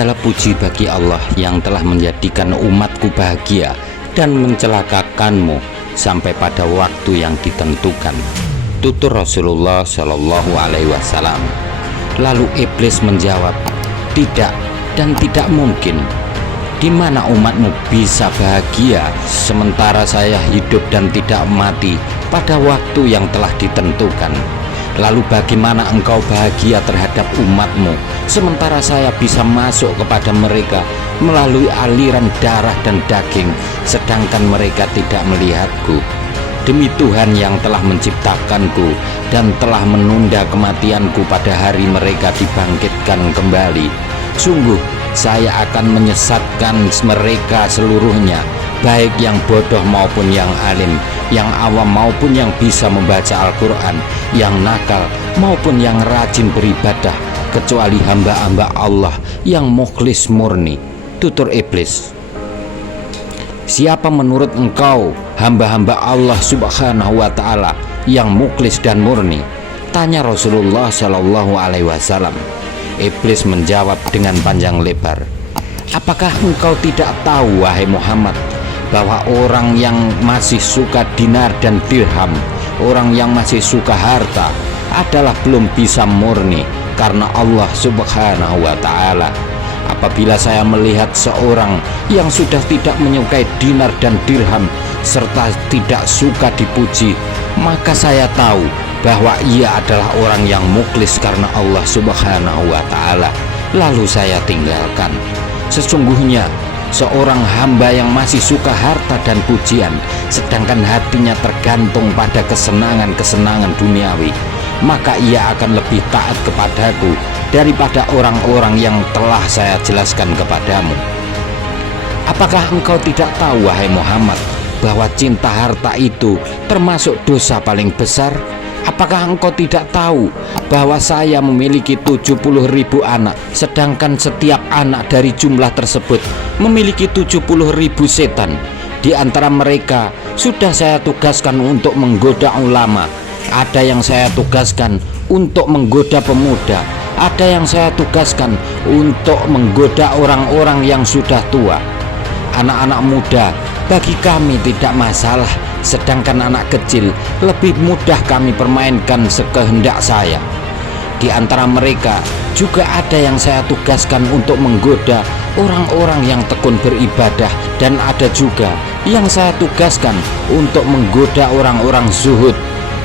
Segala puji bagi Allah yang telah menjadikan umatku bahagia dan mencelakakanmu sampai pada waktu yang ditentukan. Tutur Rasulullah Shallallahu Alaihi Wasallam. Lalu iblis menjawab, tidak dan tidak mungkin. Di mana umatmu bisa bahagia sementara saya hidup dan tidak mati pada waktu yang telah ditentukan? Lalu bagaimana engkau bahagia terhadap umatmu sementara saya bisa masuk kepada mereka melalui aliran darah dan daging sedangkan mereka tidak melihatku? Demi Tuhan yang telah menciptakanku dan telah menunda kematianku pada hari mereka dibangkitkan kembali, sungguh saya akan menyesatkan mereka seluruhnya, baik yang bodoh maupun yang alim, yang awam maupun yang bisa membaca Al-Quran, yang nakal maupun yang rajin beribadah, kecuali hamba-hamba Allah yang mukhlis murni. Tutur iblis, siapa menurut engkau hamba-hamba Allah subhanahu wa ta'ala yang mukhlis dan murni? Tanya Rasulullah Shallallahu Alaihi Wasallam. Iblis menjawab dengan panjang lebar, apakah engkau tidak tahu wahai Muhammad bahwa orang yang masih suka dinar dan dirham, orang yang masih suka harta adalah belum bisa murni karena Allah subhanahu wa ta'ala. Apabila saya melihat seorang yang sudah tidak menyukai dinar dan dirham serta tidak suka dipuji, maka saya tahu bahwa ia adalah orang yang mukhlis karena Allah subhanahu wa ta'ala. Lalu saya tinggalkan. Sesungguhnya seorang hamba yang masih suka harta dan pujian sedangkan hatinya tergantung pada kesenangan-kesenangan duniawi, maka ia akan lebih taat kepadaku daripada orang-orang yang telah saya jelaskan kepadamu. Apakah engkau tidak tahu wahai Muhammad bahwa cinta harta itu termasuk dosa paling besar? Apakah engkau tidak tahu bahwa saya memiliki 70.000 anak, sedangkan setiap anak dari jumlah tersebut memiliki 70.000 setan? Di antara mereka sudah saya tugaskan untuk menggoda ulama, ada yang saya tugaskan untuk menggoda pemuda, ada yang saya tugaskan untuk menggoda orang-orang yang sudah tua. Anak-anak muda bagi kami tidak masalah, sedangkan anak kecil lebih mudah kami permainkan sekehendak saya. Di antara mereka juga ada yang saya tugaskan untuk menggoda orang-orang yang tekun beribadah, dan ada juga yang saya tugaskan untuk menggoda orang-orang zuhud.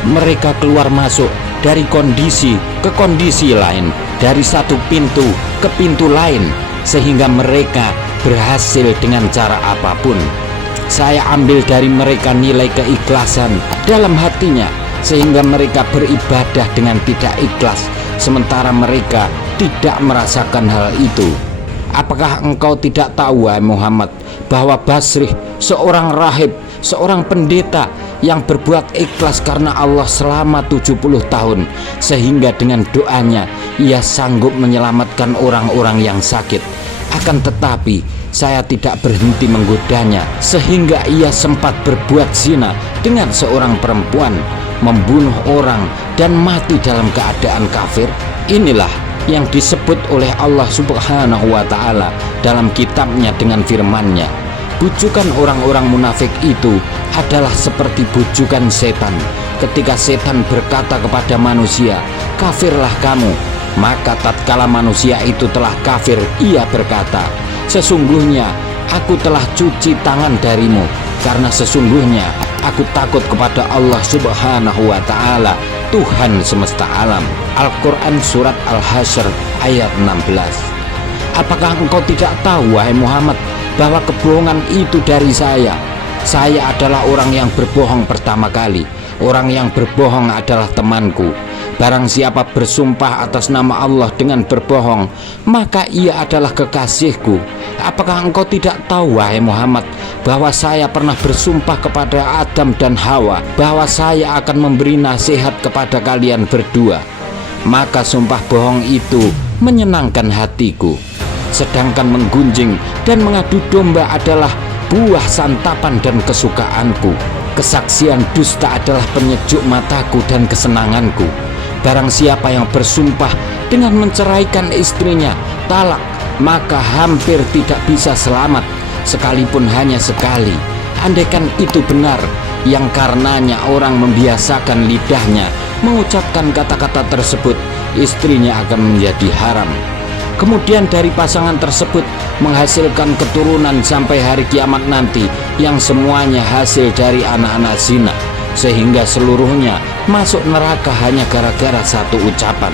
Mereka keluar masuk dari kondisi ke kondisi lain, dari satu pintu ke pintu lain, sehingga mereka berhasil dengan cara apapun. Saya ambil dari mereka nilai keikhlasan dalam hatinya, sehingga mereka beribadah dengan tidak ikhlas, sementara mereka tidak merasakan hal itu. Apakah engkau tidak tahu wahai Muhammad bahwa Basrih, seorang rahib, seorang pendeta yang berbuat ikhlas karena Allah selama 70 tahun, sehingga dengan doanya ia sanggup menyelamatkan orang-orang yang sakit. Akan tetapi saya tidak berhenti menggodanya, sehingga ia sempat berbuat zina dengan seorang perempuan, membunuh orang dan mati dalam keadaan kafir. Inilah yang disebut oleh Allah subhanahu wa ta'ala dalam kitabnya dengan firman-Nya, bujukan orang-orang munafik itu adalah seperti bujukan setan. Ketika setan berkata kepada manusia, kafirlah kamu, maka tatkala manusia itu telah kafir, ia berkata, sesungguhnya aku telah cuci tangan darimu, karena sesungguhnya aku takut kepada Allah subhanahu wa ta'ala, Tuhan semesta alam. Al-Quran Surat Al-Hasyr ayat 16. Apakah engkau tidak tahu wahai Muhammad bahwa kebohongan itu dari saya? Saya adalah orang yang berbohong pertama kali. Orang yang berbohong adalah temanku. Barang siapa bersumpah atas nama Allah dengan berbohong, maka ia adalah kekasihku. Apakah engkau tidak tahu wahai Muhammad bahwa saya pernah bersumpah kepada Adam dan Hawa bahwa saya akan memberi nasihat kepada kalian berdua? Maka sumpah bohong itu menyenangkan hatiku, sedangkan menggunjing dan mengadu domba adalah buah santapan dan kesukaanku. Kesaksian dusta adalah penyejuk mataku dan kesenanganku. Barang siapa yang bersumpah dengan menceraikan istrinya, talak, maka hampir tidak bisa selamat, sekalipun hanya sekali. Andaikan itu benar, yang karenanya orang membiasakan lidahnya mengucapkan kata-kata tersebut, istrinya akan menjadi haram. Kemudian dari pasangan tersebut menghasilkan keturunan sampai hari kiamat nanti, yang semuanya hasil dari anak-anak zina, sehingga seluruhnya masuk neraka hanya gara-gara satu ucapan.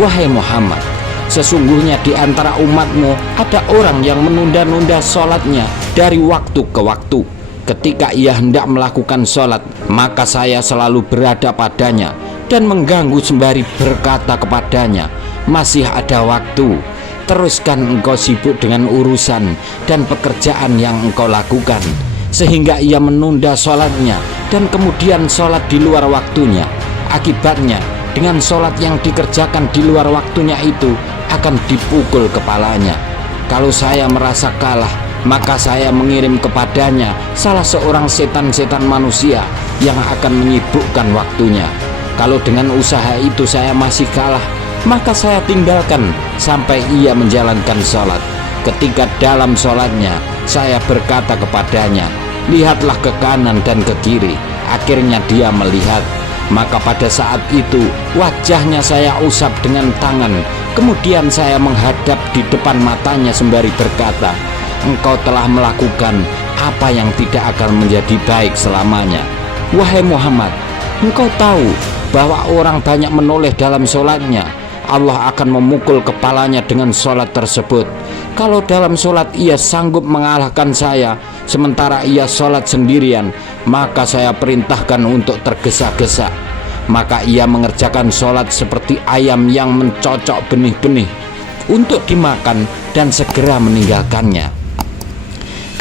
Wahai Muhammad, sesungguhnya di antara umatmu ada orang yang menunda-nunda sholatnya dari waktu ke waktu. Ketika ia hendak melakukan sholat, maka saya selalu berada padanya dan mengganggu sembari berkata kepadanya, masih ada waktu, teruskan engkau sibuk dengan urusan dan pekerjaan yang engkau lakukan, sehingga ia menunda sholatnya dan kemudian sholat di luar waktunya. Akibatnya, dengan sholat yang dikerjakan di luar waktunya itu akan dipukul kepalanya. Kalau saya merasa kalah, maka saya mengirim kepadanya salah seorang setan-setan manusia yang akan menyibukkan waktunya. Kalau dengan usaha itu saya masih kalah, maka saya tinggalkan sampai ia menjalankan sholat. Ketika dalam sholatnya, saya berkata kepadanya, lihatlah ke kanan dan ke kiri. Akhirnya dia melihat. Maka pada saat itu wajahnya saya usap dengan tangan. Kemudian saya menghadap di depan matanya sembari berkata, engkau telah melakukan apa yang tidak akan menjadi baik selamanya. Wahai Muhammad, engkau tahu bahwa orang banyak menoleh dalam sholatnya, Allah akan memukul kepalanya dengan sholat tersebut. Kalau dalam sholat ia sanggup mengalahkan saya, sementara ia sholat sendirian, maka saya perintahkan untuk tergesa-gesa. Maka ia mengerjakan sholat seperti ayam yang mencocok benih-benih untuk dimakan dan segera meninggalkannya.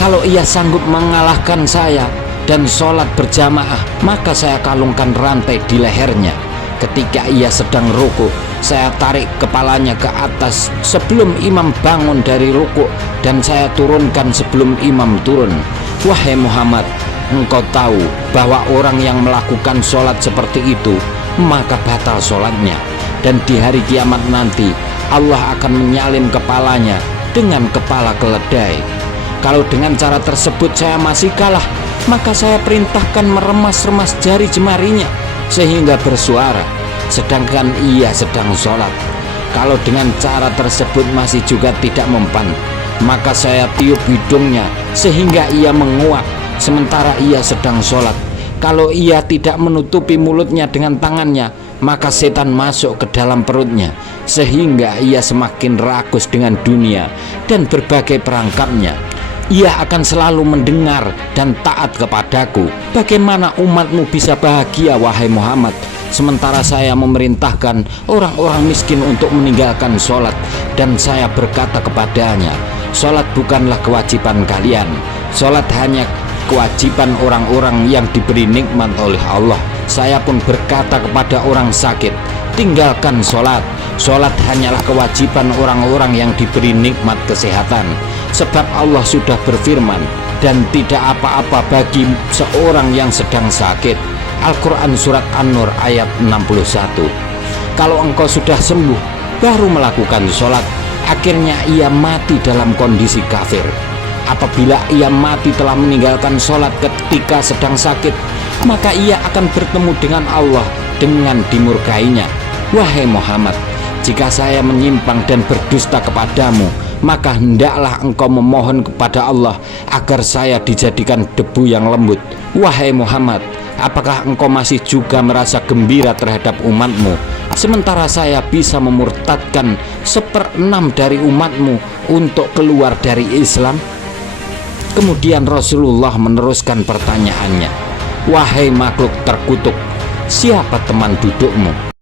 Kalau ia sanggup mengalahkan saya dan sholat berjamaah, maka saya kalungkan rantai di lehernya. Ketika ia sedang ruku, saya tarik kepalanya ke atas sebelum imam bangun dari ruku, dan saya turunkan sebelum imam turun. Wahai Muhammad, engkau tahu bahwa orang yang melakukan sholat seperti itu, maka batal sholatnya, dan di hari kiamat nanti Allah akan menyalin kepalanya dengan kepala keledai. Kalau dengan cara tersebut saya masih kalah, maka saya perintahkan meremas-remas jari jemarinya sehingga bersuara, sedangkan ia sedang sholat. Kalau dengan cara tersebut masih juga tidak mempan, maka saya tiup hidungnya sehingga ia menguap sementara ia sedang sholat. Kalau ia tidak menutupi mulutnya dengan tangannya, maka setan masuk ke dalam perutnya sehingga ia semakin rakus dengan dunia dan berbagai perangkapnya. Ia akan selalu mendengar dan taat kepadaku. Bagaimana umatmu bisa bahagia, wahai Muhammad, sementara saya memerintahkan orang-orang miskin untuk meninggalkan sholat, dan saya berkata kepadanya, sholat bukanlah kewajiban kalian, sholat hanya kewajiban orang-orang yang diberi nikmat oleh Allah. Saya pun berkata kepada orang sakit, tinggalkan sholat. Sholat hanyalah kewajiban orang-orang yang diberi nikmat kesehatan, sebab Allah sudah berfirman, dan tidak apa-apa bagi seorang yang sedang sakit. Al-Quran Surat An-Nur ayat 61. Kalau engkau sudah sembuh baru melakukan sholat, akhirnya ia mati dalam kondisi kafir. Apabila ia mati telah meninggalkan sholat ketika sedang sakit, maka ia akan bertemu dengan Allah dengan dimurkainya. Wahai Muhammad, jika saya menyimpang dan berdusta kepadamu, maka hendaklah engkau memohon kepada Allah agar saya dijadikan debu yang lembut. Wahai Muhammad, apakah engkau masih juga merasa gembira terhadap umatmu, sementara saya bisa memurtadkan 1/6 dari umatmu untuk keluar dari Islam? Kemudian Rasulullah meneruskan pertanyaannya, wahai makhluk terkutuk, siapa teman dudukmu?